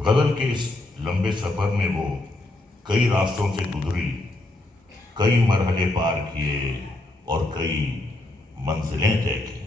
गजल के इस लंबे सफर में वो कई रास्तों से गुजरी, कई मरहले पार किए और कई मंजिलें तय की।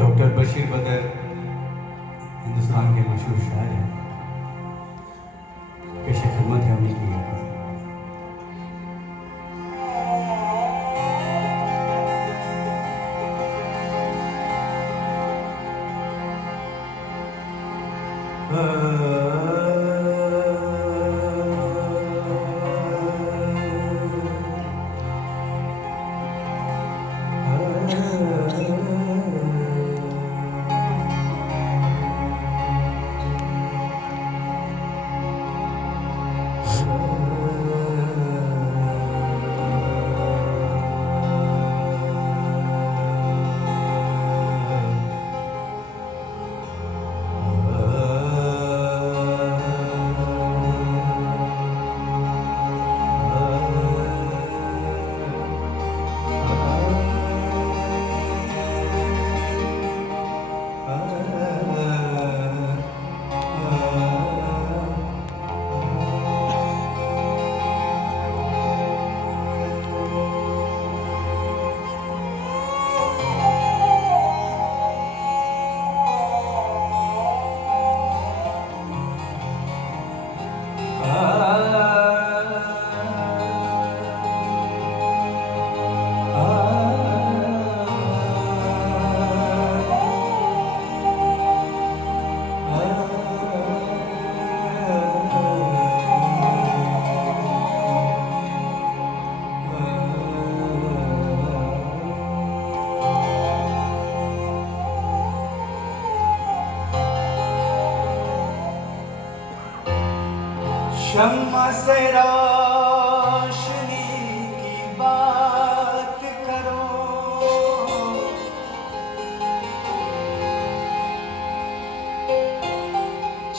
डॉक्टर बशीर बदर हिंदुस्तान के मशहूर शायर हैं। पेश खिदमत है उन्हीं की। शम्मा से रोशनी की बात करो,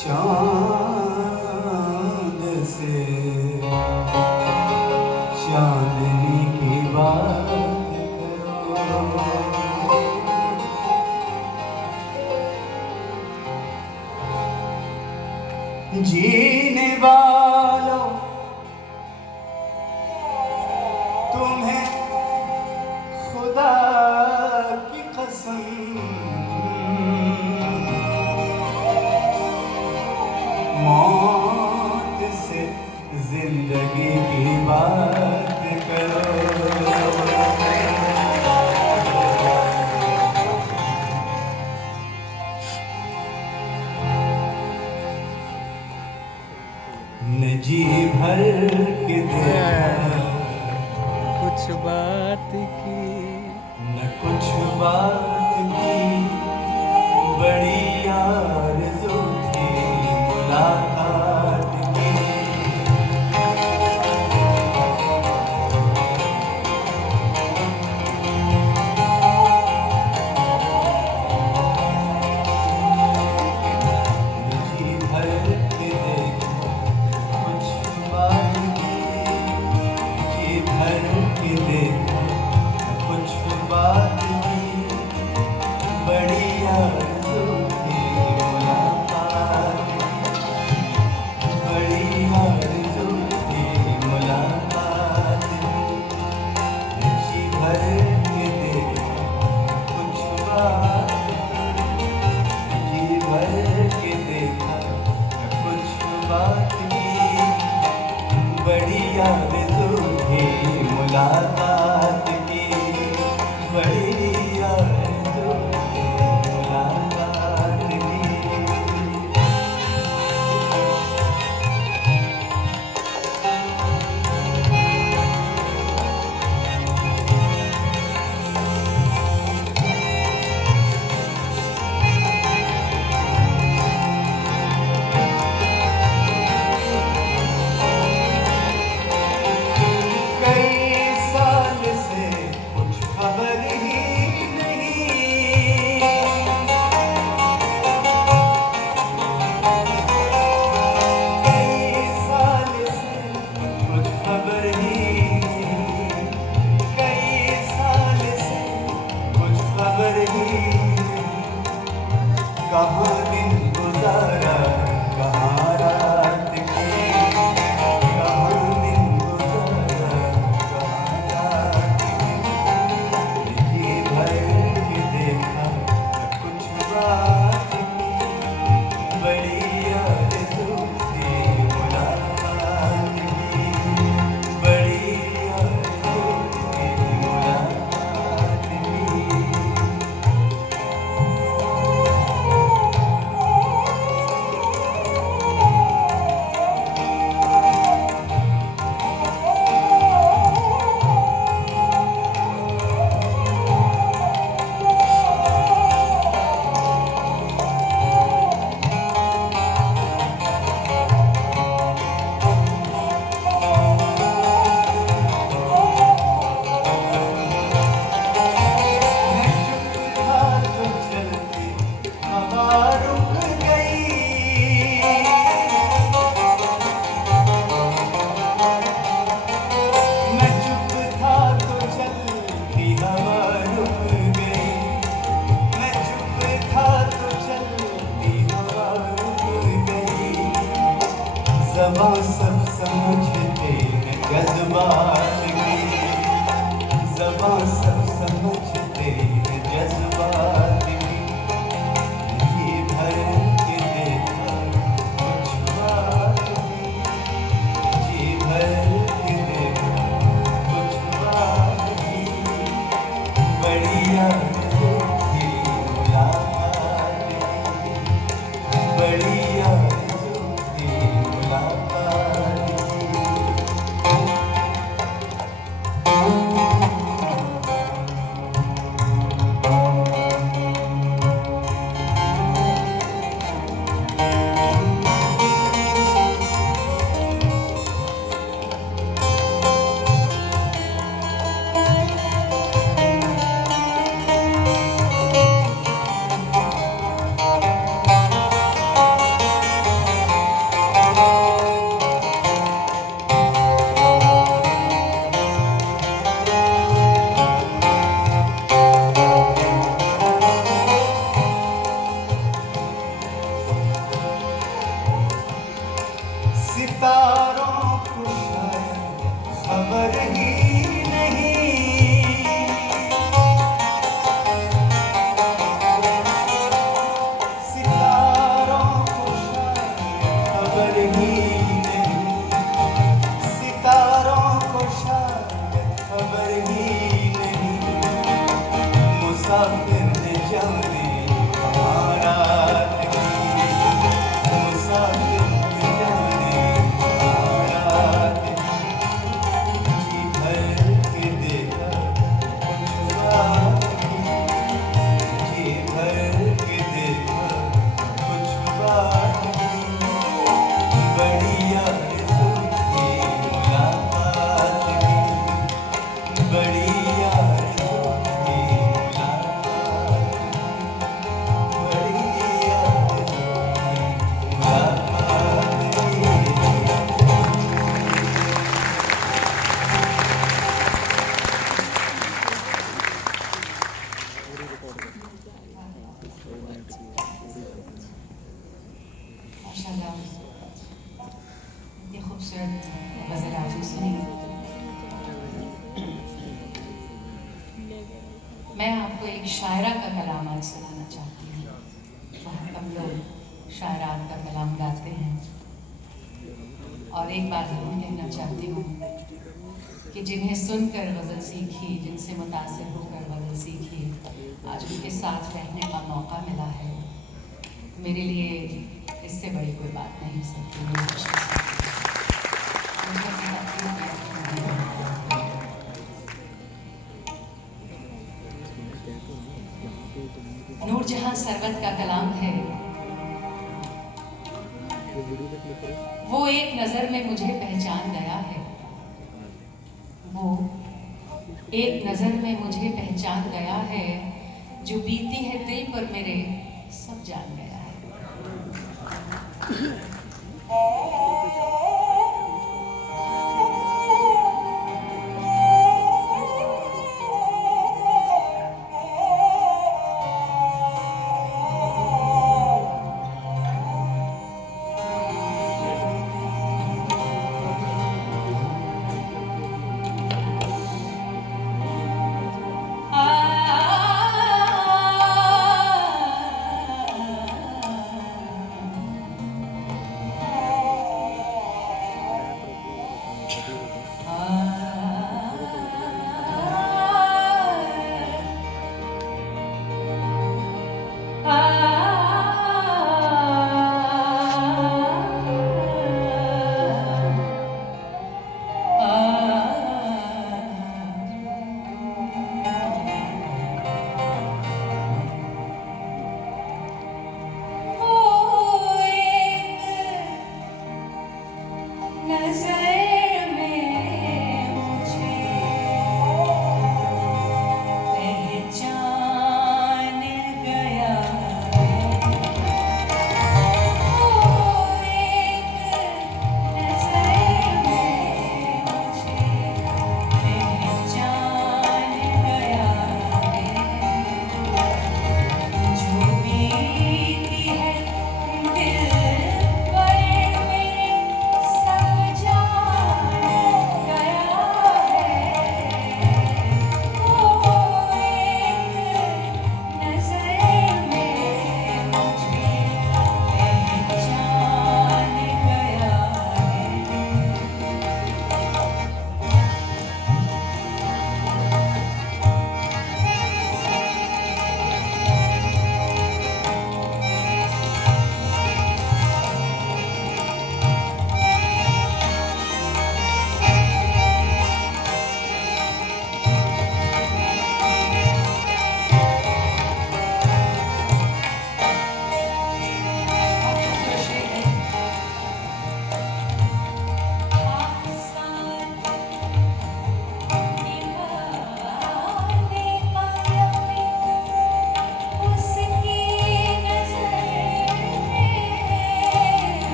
चांद से चांदनी की बात करो। जीने वालों तुम्हें खुदा की कसम मौत से जिंदगी की बात करो। न जी भर के देखा कुछ बात की, न कुछ बात की, बड़ी आरज़ू थी मुलाकात की। न जी भर के देखा कुछ बात की, जी भर के देखा कुछ बात की, बड़ी आरज़ू थी मुलाकात की, बड़ी आरज़ू थी मुलाकात की। जी भर के देखा कुछ बात की, जी भर के देखा कुछ बात की, बड़ी आरज़ू थी मुलाकात की, बड़ी आरज़ू थी मुलाकात की। ज़बां सब समझते हैं जज्बात के, ज़बां सब समझते हैं जज्बात के। जी भर के देखा कुछ बात की, जी भर के देखा कुछ बात की। बड़ी आरज़ू थी मुलाकात की, बड़ी आरज़ू थी मुलाकात की। सितारों को शायद खबर ही नहीं, सितारों को शायद खबर ही नहीं, सितारों को शायद खबर ही नहीं। मुसाफिर ने जाने कहाँ रात की, मुसाफिर ने जाने कहाँ रात की। जी भर के देखा कुछ बात की, जी भर के देखा कुछ बात की। बड़ी आरज़ू थी मुलाकात की, बड़ी आरज़ू थी मुलाकात की, बड़ी आरज़ू थी मुलाकात की। माशाल्लाह, इतनी खूबसूरत गज़ल आपने सुनी। मैं आपको एक शायरा का कलाम आज सुनाना चाहती हूँ। बहुत कम लोग शायरात का कलाम गाते हैं, और एक बात ज़रूर कहना चाहती हूँ कि जिन्हें सुनकर गज़ल सीखी, जिनसे मुतासिर होकर गज़ल सीखी, आज उनके साथ रहने का मौका मिला है। मेरे लिए इससे बड़ी कोई बात नहीं हो सकती। मेरी खुशी से मुझे अपनी तकलीफ में नहीं है। नूरजहां सरवत का कलाम है। वो एक नज़र में मुझे पहचान गया है, वो एक नज़र में मुझे पहचान गया है। जो बीती है दिल पर मेरे सब जान गया है।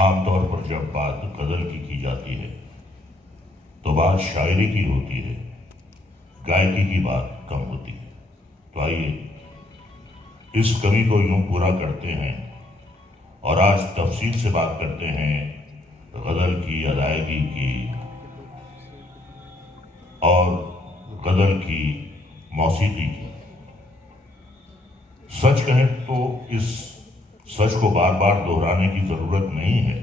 आमतौर पर जब बात गजल की जाती है तो बात शायरी की होती है, गायकी की बात कम होती है। तो आइए इस कमी को यूं पूरा करते हैं और आज तफसील से बात करते हैं गजल की अदायगी की और गजल की मौसीकी की। सच कहें तो इस सच को बार बार दोहराने की जरूरत नहीं है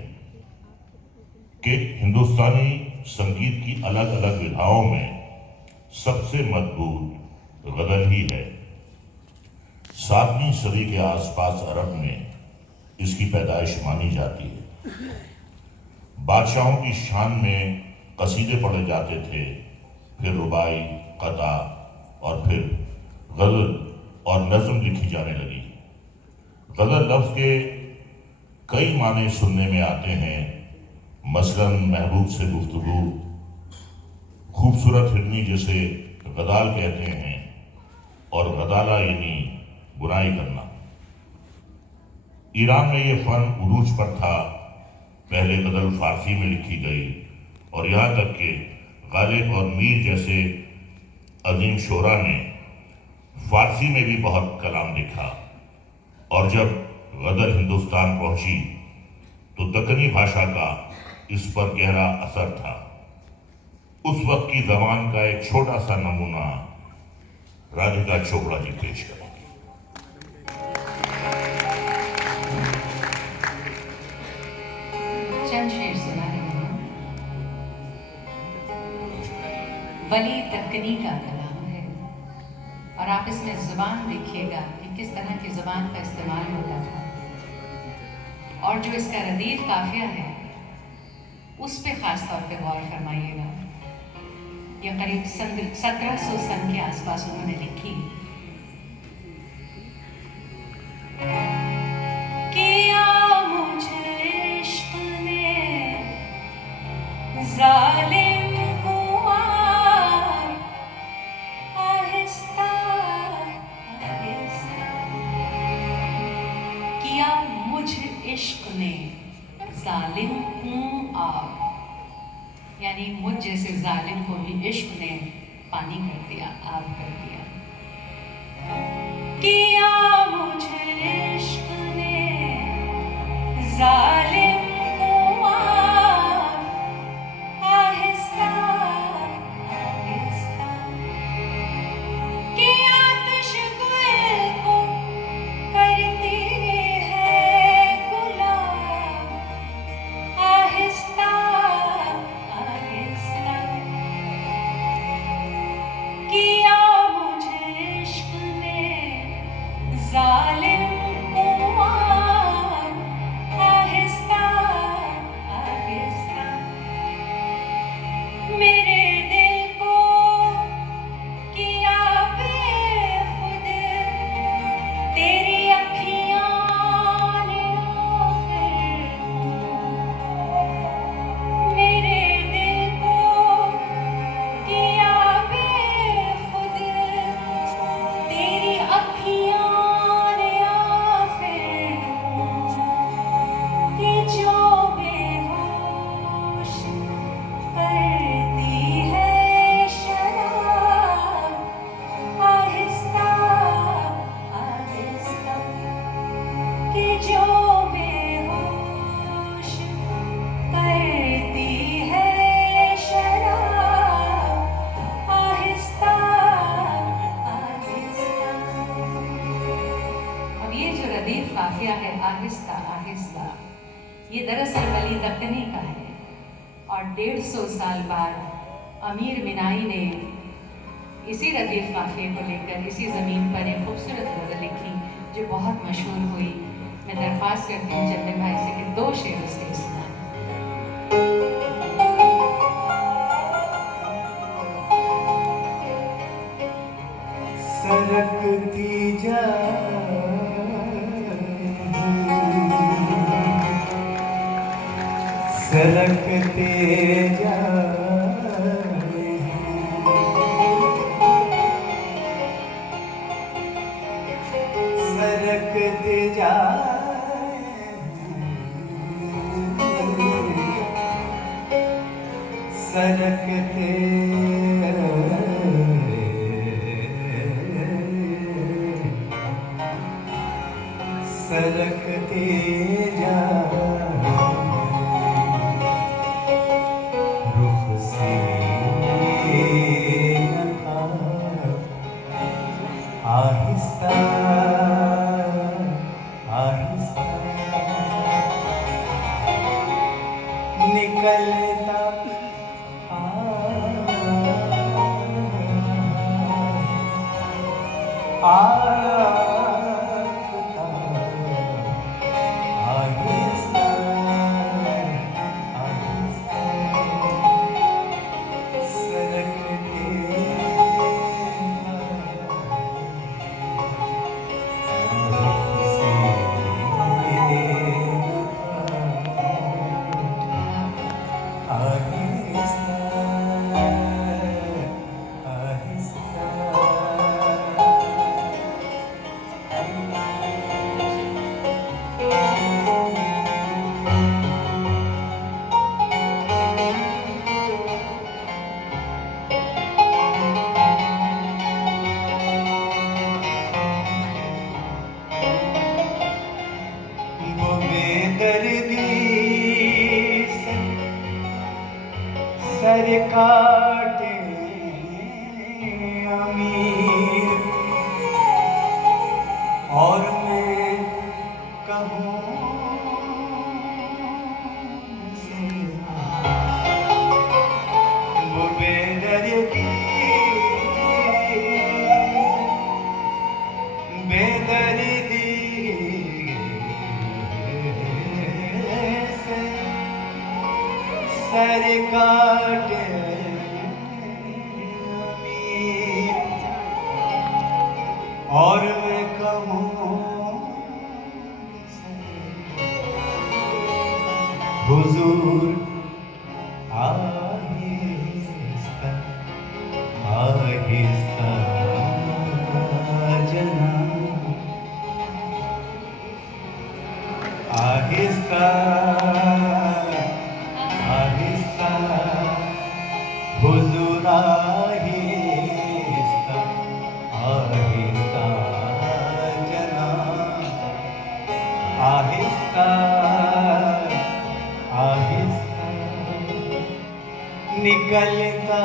कि हिंदुस्तानी संगीत की अलग अलग विधाओं में सबसे मजबूत गजल ही है। 7वीं सदी के आसपास अरब में इसकी पैदाइश मानी जाती है। बादशाहों की शान में कसीदे पढ़े जाते थे, फिर रुबाई, कता और फिर गजल और नज्म लिखी जाने लगी। गजल लफ्ज के कई माने सुनने में आते हैं, मसलन महबूब से गुफ्तगू, खूबसूरत हिरनी जिसे गदाल कहते हैं, और गदाला यानी बुराई करना। ईरान में यह फन उरूज पर था। पहले गजल फारसी में लिखी गई और यहाँ तक कि गालिब और मीर जैसे अजीम शोरा ने फारसी में भी बहुत कलाम लिखा। और जब गजल हिंदुस्तान पहुंची तो दक्कनी भाषा का इस पर गहरा असर था। उस वक्त की जबान का एक छोटा सा नमूना राधिका चोपड़ा जी पेश करेंगे। चंद शेर सुना रही हूं। वली दक्कनी का कलाम है और आप इसमें जुबान देखिएगा कि किस तरह की जुबान का इस्तेमाल होता था, और जो इसका रदीफ काफिया है उस पे खास तौर पे गौर फरमाइएगा। यह करीब 1700 सन के आसपास उन्होंने लिखी। किया मुझे इश्क ने जालिम कुआं, आहिस्ता आहिस्ता। किया मुझ इश्क ने जालिम आप, यानी मुझ जैसे जालिम को भी इश्क ने पानी कर दिया, आग कर दिया। किया मुझे इश्क ने जालिम को आग, आहिस्ता आहिस्ता। किया आतिश गुल को करती है गुलाम, आहिस्ता आहिस्ता। किया मुझे इश्क ने आहिस्ता आहिस्ता, ये दरअसल वली दक्कनी का है। और 150 साल बाद अमीर मिनाई ने इसी रदीफ काफिए को लेकर इसी ज़मीन पर एक खूबसूरत गज़ल लिखी जो बहुत मशहूर हुई। मैं दरख्वास्त करती हूँ चंदन भाई से कि 2 शेर उसके सुनाएं। सरकती जाए, सरकते जाए, सरकते जाए, सरकते सरकते जाए, रुख से नकाब आहिस्ता आहिस्ता निकलता सर काटे अमीर और मैं कहूँ वो बेदर्दी बेदर्दी से सर काटे और मैं कहूँ हुजूर आहिस्ता आहिस्ता जनाब आहिस्ता आहिस्ता हुजूर आहिस्ता आहिस्ता आहिस्ता आहिस्ता निकलता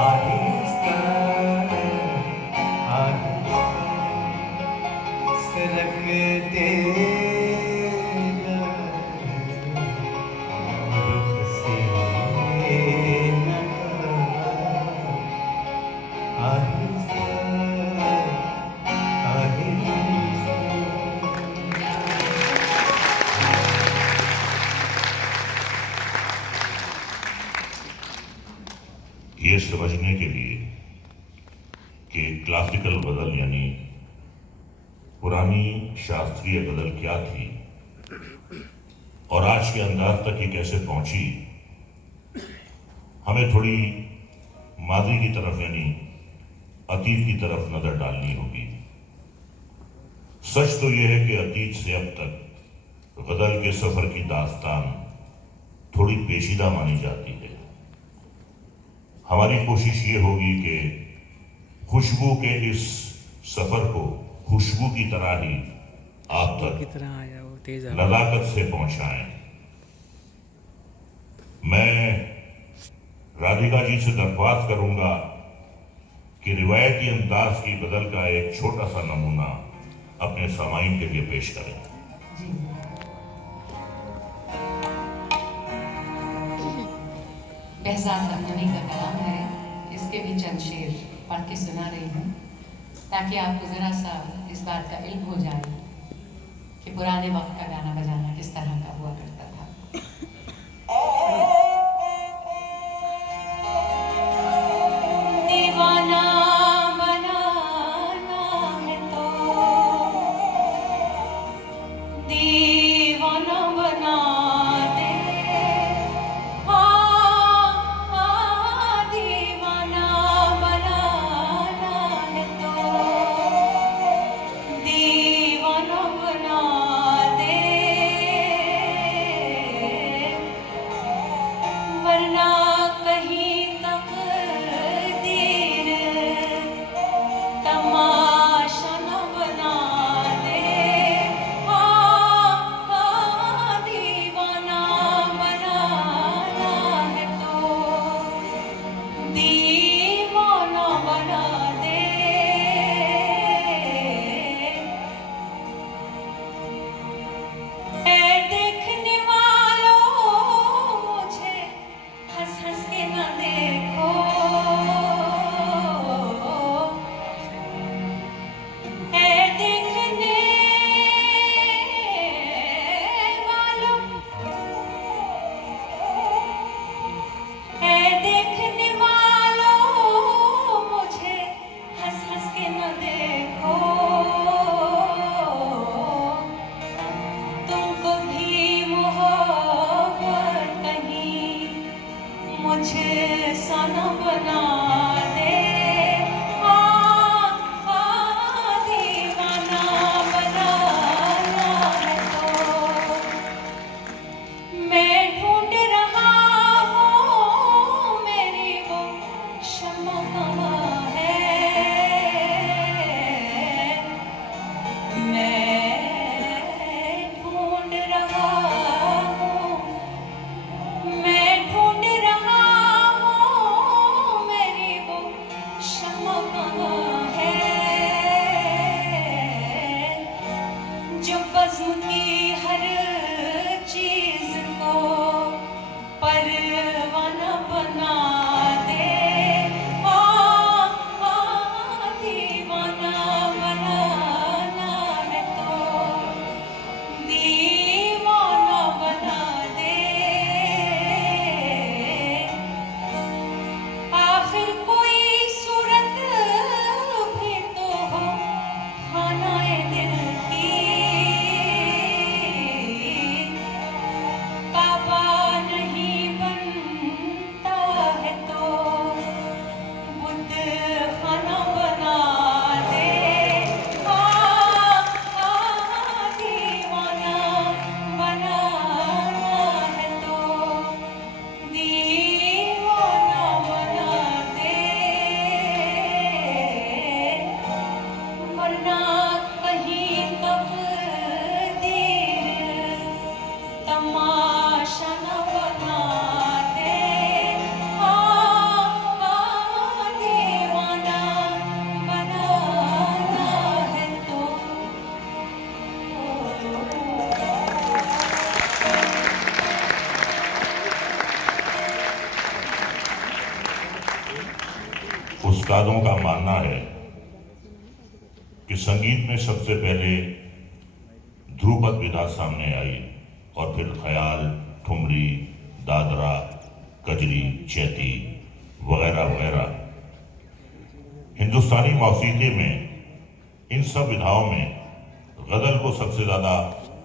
आहिस्ता आहिस्ता सरकते ये समझने के लिए कि क्लासिकल गज़ल यानी पुरानी शास्त्रीय गज़ल क्या थी और आज के अंदाज तक ये कैसे पहुंची, हमें थोड़ी माजी की तरफ यानी अतीत की तरफ नजर डालनी होगी। सच तो यह है कि अतीत से अब तक गज़ल के सफर की दास्तान थोड़ी पेचीदा मानी जाती है। हमारी कोशिश ये होगी कि खुशबू के इस सफर को खुशबू की तरह ही आप तक आया वो तेज नज़ाकत से पहुंचाएं। मैं राधिका जी से दरख्वास्त करूंगा कि रिवायती अंदाज की गजल का एक छोटा सा नमूना अपने सामाईन के लिए पेश करें। जी बेहजाद लखनवी का कलाम है, इसके भी चंद शेर पढ़ के सुना रही हूँ ताकि आपको ज़रा सा इस बात का इल्म हो जाए कि पुराने वक्त का गाना बजाना किस तरह का हुआ करता था। दीवाना बनाना है तो दीवाना बना दे, दीवाना बनाना है तो दीवाना बना दे, वरना कहीं तकदीर तमाशा न बना दे, दीवाना बनाना है तो दीवाना बना दे। ऐ देखने वालों मुझे हंस हंस के न देखो, ऐ देखने वालों, ऐ देखने वालों मुझे हंस हंस के न देखो, तुमको भी मोहब्बत कहीं मुझे सा न बना दे, दीवाना बनाना है तो मैं ढूंढ रहा हूँ मेरी वो शम्मा कहाँ है, मैं ढूंढ रहा हूँ, मैं ढूंढ रहा हूँ मेरी वो शम्मा कहाँ है, जो बज़्म की हर चीज को परवाना बना दे, दीवाना बनाना है तो दीवाना बना दे। आखिर कोई सूरत भी तो हो खानाए दिल की, काबा नहीं बनता है तो बुत खाना बना दे, दीवाना बनाना है तो दीवाना बना दे, वरना कहीं तकदीर तमाशा न बना दे, दीवाना बनाना है तो। उस्तादों का मानना है कि संगीत में सबसे पहले ध्रुपद विधा सामने आई और फिर ख्याल, ठुमरी, दादरा, कजरी, चैती वगैरह वगैरह। हिंदुस्तानी मौसीकी में इन सब विधाओं में गजल को सबसे ज्यादा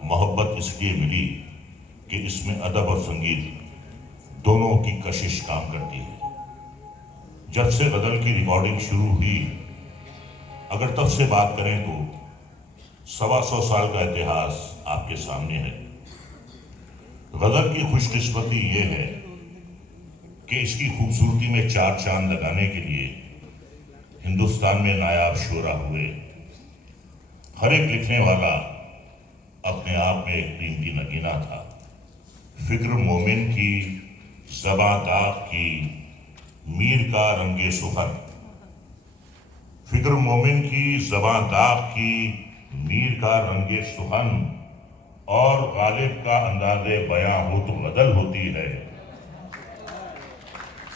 मोहब्बत इसलिए मिली कि इसमें अदब और संगीत दोनों की कशिश काम करती है। जब से गजल की रिकॉर्डिंग शुरू हुई, अगर तब से बात करें तो 125 साल का इतिहास आपके सामने है। गजल की खुशकिस्मती ये है कि इसकी खूबसूरती में चार चांद लगाने के लिए हिंदुस्तान में नायाब शोरा हुए। हर एक लिखने वाला अपने आप में एक कीमती नगीना था। फिक्र मोमिन की, ज़बां दाग की, मीर का रंगे सुखन। फिक्र मोमिन की ज़बां दाग की, मीर का रंगे सुखन, और गालिब का अंदाज़े बयां हो तो गजल होती है।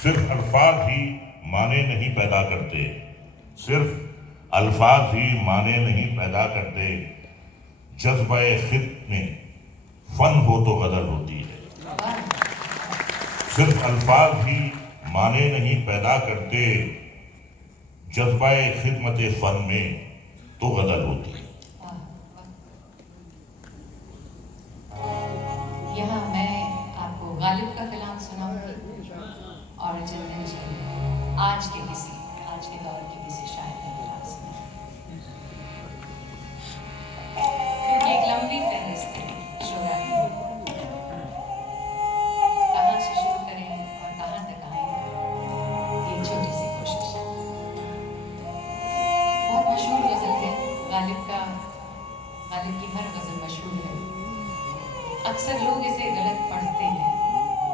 सिर्फ अल्फाज ही माने नहीं पैदा करते, सिर्फ अल्फाज ही माने नहीं पैदा करते, जज्बे खित में फन हो तो गजल होती है। सिर्फ अल्फाज ही माने नहीं पैदा करते, जज्बे खिदमत फन में तो गजल होती है। यहाँ मैं आपको गालिब का कलाम सुनाऊंगी और चंदन जी आज के दौर के किसी शायर का कलाम सुनाऊंगी, क्योंकि एक लंबी फहरिस्त है शोरा की। कहाँ से शुरू करें और कहाँ तक आए, ये छोटी सी कोशिश है। बहुत मशहूर गजल है गालिब की हर गजल मशहूर है। अक्सर लोग इसे गलत पढ़ते हैं,